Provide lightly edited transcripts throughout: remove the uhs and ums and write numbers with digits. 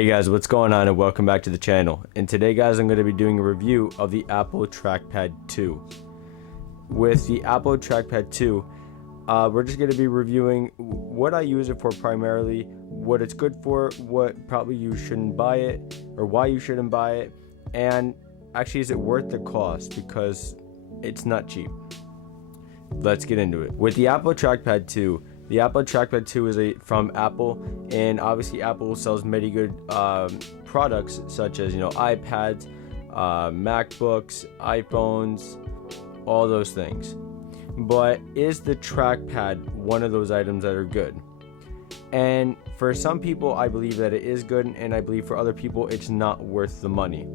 Hey guys, what's going on, and welcome back to the channel. And today guys, I'm going to be doing a review of the Apple Trackpad 2. With the Apple Trackpad 2, we're just going to be reviewing what I use it for primarily, what it's good for, what probably you shouldn't buy it, or why you shouldn't buy it, and actually is it worth the cost, because it's not cheap. Let's get into it. With the Apple Trackpad 2, the Apple Trackpad 2 is from Apple, and obviously Apple sells many good products such as iPads, MacBooks, iPhones, all those things. But is the trackpad one of those items that are good? And for some people, I believe that it is good, and I believe for other people it's not worth the money.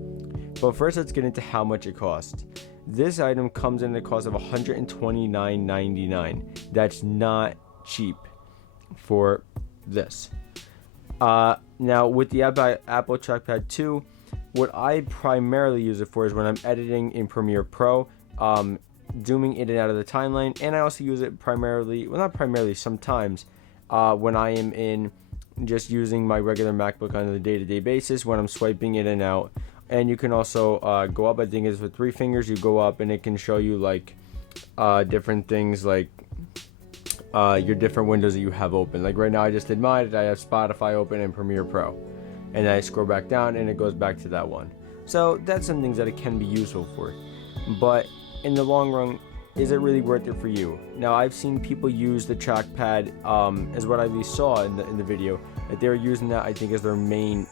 But first, let's get into how much it costs. This item comes in at a cost of $129.99. That's not cheap for this. Now with the Apple Trackpad 2, what I primarily use it for is when I'm editing in Premiere Pro, zooming in and out of the timeline, and I also use it primarily, well, not primarily, sometimes when I am in just using my regular MacBook on a day-to-day basis when I'm swiping in and out. And you can also go up, I think it's with 3 fingers, you go up and it can show you like different things, like your different windows that you have open. Like right now I just did mine, I have Spotify open and Premiere Pro, and then I scroll back down and it goes back to that one. So that's some things that it can be useful for, but in the long run, is it really worth it for you? Now I've seen people use the trackpad as what I at least saw in the video, that they're using that, I think, as their main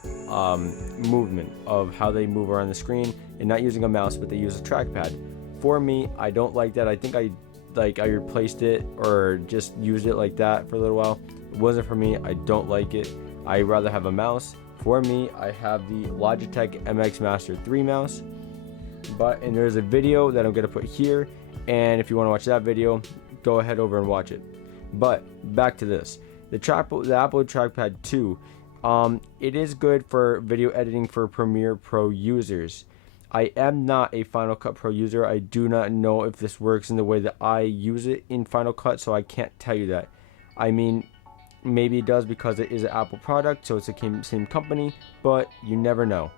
movement of how they move around the screen, and not using a mouse, but they use a trackpad. For me, I don't like that. I think I replaced it or just used it like that for a little while. It wasn't for me. I don't like it. I rather have a mouse. For me, I have the Logitech MX Master 3 mouse. And there's a video that I'm gonna put here, and if you want to watch that video, go ahead over and watch it. But back to this, the Apple Trackpad 2, it is good for video editing for Premiere Pro users. I am not a Final Cut Pro user. I do not know if this works in the way that I use it in Final Cut, so I can't tell you that. I mean, maybe it does because it is an Apple product, so it's the same company, but you never know.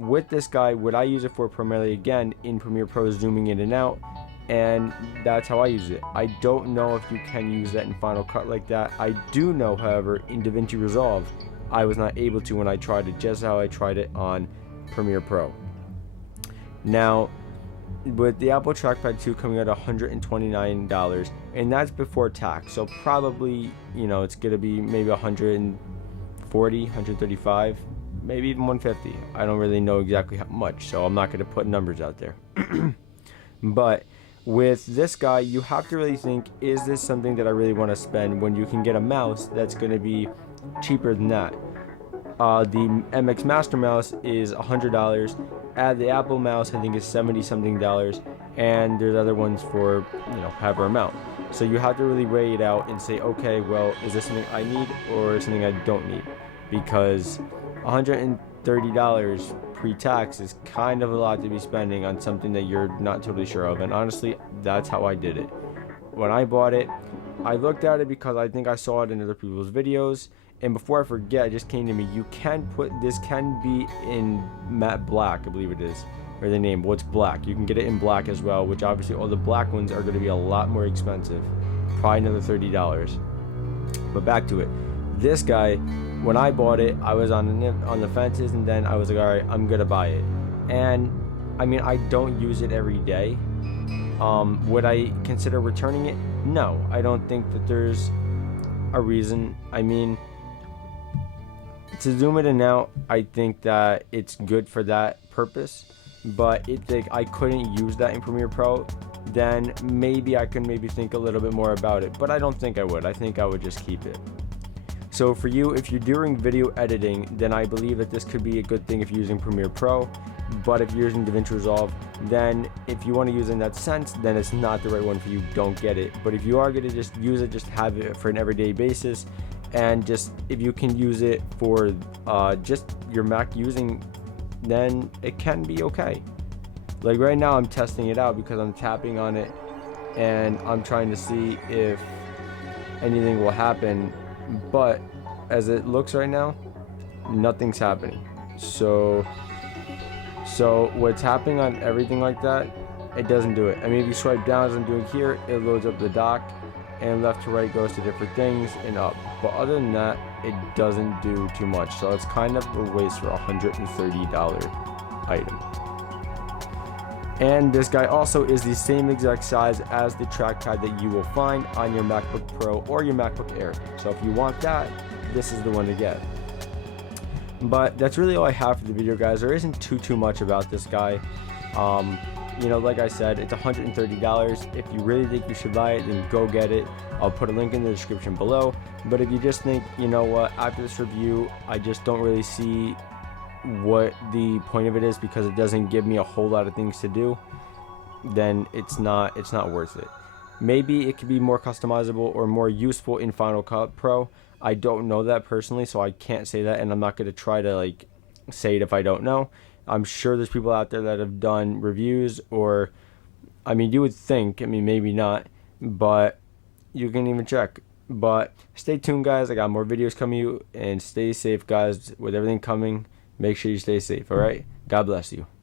With this guy, what I use it for primarily, again, in Premiere Pro, is zooming in and out, and that's how I use it. I don't know if you can use that in Final Cut like that. I do know, however, in DaVinci Resolve, I was not able to when I tried it, just how I tried it on Premiere Pro. Now, with the Apple Trackpad 2 coming at $129, and that's before tax, so probably, it's gonna be maybe $140, $135, maybe even $150. I don't really know exactly how much, so I'm not gonna put numbers out there. But with this guy, you have to really think, is this something that I really want to spend, when you can get a mouse that's gonna be cheaper than that? The MX Master mouse is $100. The Apple mouse, I think, is $70 something, and there's other ones for however amount. So you have to really weigh it out and say, okay, well, is this something I need or something I don't need? Because $130 pre-tax is kind of a lot to be spending on something that you're not totally sure of. And honestly, that's how I did it. When I bought it, I looked at it because I think I saw it in other people's videos. And before I forget, it just came to me, this can be in matte black, I believe it is, or the name, it's black. You can get it in black as well, which obviously all the black ones are going to be a lot more expensive, probably another $30. But back to it, this guy, when I bought it, I was on the fences, and then I was like, all right, I'm gonna buy it. And I mean, I don't use it every day. Would I consider returning it? No, I don't think that there's a reason. I mean, to zoom in and out, I think that it's good for that purpose, but if I couldn't use that in Premiere Pro, then maybe I can think a little bit more about it, but I don't think I would. I think I would just keep it. So for you, if you're doing video editing, then I believe that this could be a good thing if you're using Premiere Pro. But if you're using DaVinci Resolve, then if you want to use it in that sense, then it's not the right one for you. Don't get it. But if you are going to just use it, just have it for an everyday basis, and just if you can use it for just your Mac using, then it can be okay. Like right now, I'm testing it out because I'm tapping on it and I'm trying to see if anything will happen. But as it looks right now, nothing's happening. So what's happening on everything like that, it doesn't do it. I mean, if you swipe down as I'm doing here, it loads up the dock, and left to right goes to different things and up. But other than that, it doesn't do too much. So it's kind of a waste for a $130 item. And this guy also is the same exact size as the trackpad that you will find on your MacBook Pro or your MacBook Air. So if you want that, this is the one to get. But that's really all I have for the video, guys. There isn't too much about this guy. You know, like I said, it's $130. If you really think you should buy it, then go get it. I'll put a link in the description below. But if you just think, you know what, after this review, I just don't really see what the point of it is because it doesn't give me a whole lot of things to do, then it's not worth it. Maybe it could be more customizable or more useful in Final Cut Pro. I don't know that personally, so I can't say that, and I'm not going to try to like say it if I don't know. I'm sure there's people out there that have done reviews, or I mean, you would think, I mean, maybe not, but you can even check. But stay tuned, guys. I got more videos coming, and stay safe, guys. With everything coming, make sure you stay safe. All right, God bless you.